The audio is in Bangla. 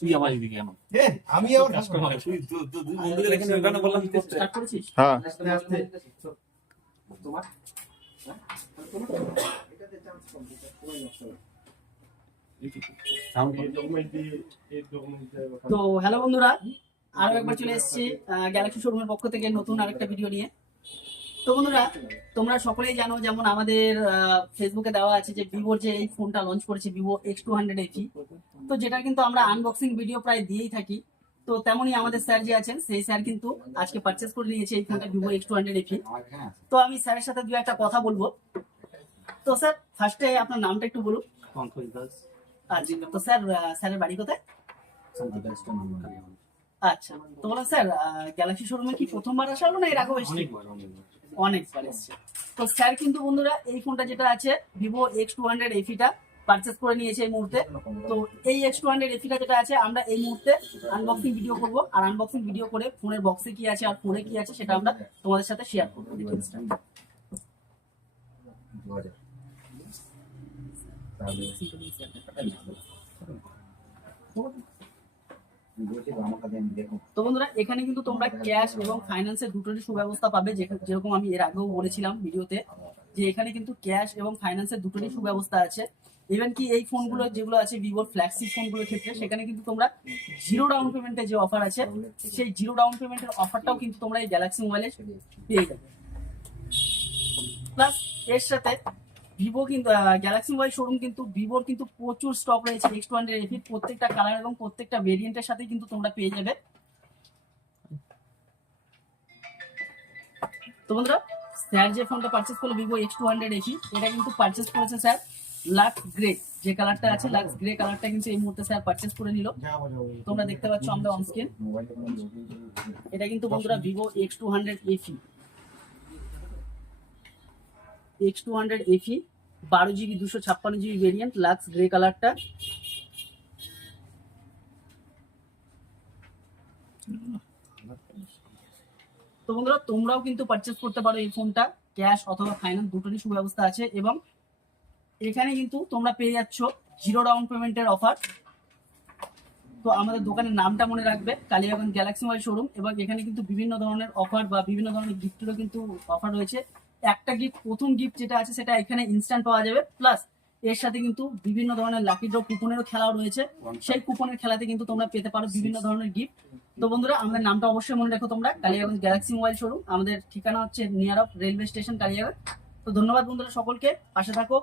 তুই আমার এদিকে কেন? আমি আবার কাস্টমার তুই দুই বন্ধুদের এখানে ওখানে বললাম স্টার্ট করেছিস? হ্যাঁ তোমার তো হ্যালো বন্ধুরা, আরো একবার চলে এসেছি গ্যালাক্সি শোরুমের পক্ষ থেকে নতুন আরেকটা ভিডিও নিয়ে। তো বন্ধুরা, তোমরা সকলেই জানো, যেমন আমাদের ফেসবুকে দেওয়া আছে যে ভিভোর যে এই ফোনটা লঞ্চ করেছে ভিভো X200 FE, তো যেটা কিন্তু আমরা আনবক্সিং ভিডিও প্রায় দিয়েই থাকি। তো তেমনই আমাদের স্যার যে আছেন, সেই স্যার কিন্তু আজকে পারচেস করে নিয়েছে এই ফোনটা ভিভো X200 FE। তো আমি স্যারের সাথে দু একটা কথা বলবো। তো স্যার, ফার্স্টে আপনার নামটা একটু বলুন। পঙ্কজ দাস। আচ্ছা, তো স্যার স্যারের বাড়ি কোথায়? আচ্ছা, তো বলুন স্যার, গ্যালাক্সি শোরুমে কি প্রথমবার আসা হলো না এর আগেও এসেছে? অনেকবার এসেছে। তো স্যার কিন্তু বন্ধুরা এই ফোনটা যেটা আছে ভিভো X200 FE-টা পারচেস করে নিয়েছে এই মুহূর্তে। তো এই X200 FE-টা যেটা আছে আমরা এই মুহূর্তে আনবক্সিং ভিডিও করব, আর আনবক্সিং ভিডিও করে ফোনের বক্সে কি আছে আর ফোনে কি আছে সেটা আমরা তোমাদের সাথে শেয়ার করব ডিটেইলসটা। তো বন্ধুরা, এখানে কিন্তু তোমরা ক্যাশ এবং ফাইন্যান্সের দুটোরই সুব্যবস্থা পাবে, যেরকম আমি এর আগেও বলেছিলাম ভিডিওতে, যে এখানে কিন্তু ক্যাশ এবং ফাইন্যান্সের দুটোরই সুব্যবস্থা আছে। ইভেন কি এই ফোনগুলো যেগুলো আছে ভিভোর ফ্ল্যাগশিপ ফোনগুলোর ক্ষেত্রে, সেখানে কিন্তু তোমরা জিরো ডাউন পেমেন্টের যে অফার আছে, সেই জিরো ডাউন পেমেন্টের অফারটাও কিন্তু তোমরা এই গ্যালাক্সি মোবাইলে পেয়ে যাবে। প্লাস এর সাথে ভিভো কিন্তু গ্যালাক্সি মোবাইল শোরুম কিন্তু ভিভোর কিন্তু প্রচুর স্টক রয়েছে X200 FE, প্রত্যেকটা কালার এবং প্রত্যেকটা ভেরিয়েন্টের সাথে কিন্তু তোমরা পেয়ে যাবে। তো বন্ধুরা, স্যার যে ফোনটা পারচেস করলো ভিভো X200 FE, এটা কিন্তু পারচেস করেছে স্যার লাক্স গ্রে, যে কালারটা আছে লাক্স গ্রে কালারটা কিন্তু এই মুহূর্তে স্যার পারচেস করে নিল। তোমরা দেখতে পাচ্ছ আমরা অন স্ক্রিন, এটা কিন্তু বন্ধুরা Vivo X200 FE, X200 FE 12GB 256GB variant, luxe grey কালারটা। তো বন্ধুরা, তোমরাও কিন্তু পারচেস করতে পারো এই ফোনটা, ক্যাশ অথবা ফাইন্যান্স দুটোরই সুব্যবস্থা আছে। এবং এখানে কিন্তু তোমরা পেয়ে যাচ্ছ জিরো ডাউন পেমেন্টের অফার। তো আমাদের দোকানের নামটা মনে রাখবে, কালিয়াগঞ্জ গ্যালাক্সি মোবাইল শোরুম। এবং এখানে কিন্তু বিভিন্ন ধরনের অফার বা বিভিন্ন ধরনের গিফটেরও কিন্তু অফার রয়েছে। একটা গিফট, প্রথম গিফট যেটা আছে সেটা এখানে ইনস্ট্যান্ট পাওয়া যাবে, প্লাস এর সাথে কিন্তু বিভিন্ন ধরনের লাকি ড্র কুপনেরও খেলাও রয়েছে। সেই কুপনের খেলাতে কিন্তু তোমরা পেতে পারো বিভিন্ন ধরনের গিফট। তো বন্ধুরা, আমাদের নামটা অবশ্যই মনে রাখো তোমরা, কালিয়াগঞ্জ গ্যালাক্সি মোবাইল শোরুম। আমাদের ঠিকানা হচ্ছে near of railway station Kaliaganj. তো ধন্যবাদ বন্ধুরা সকলকে, পাশে থাকো।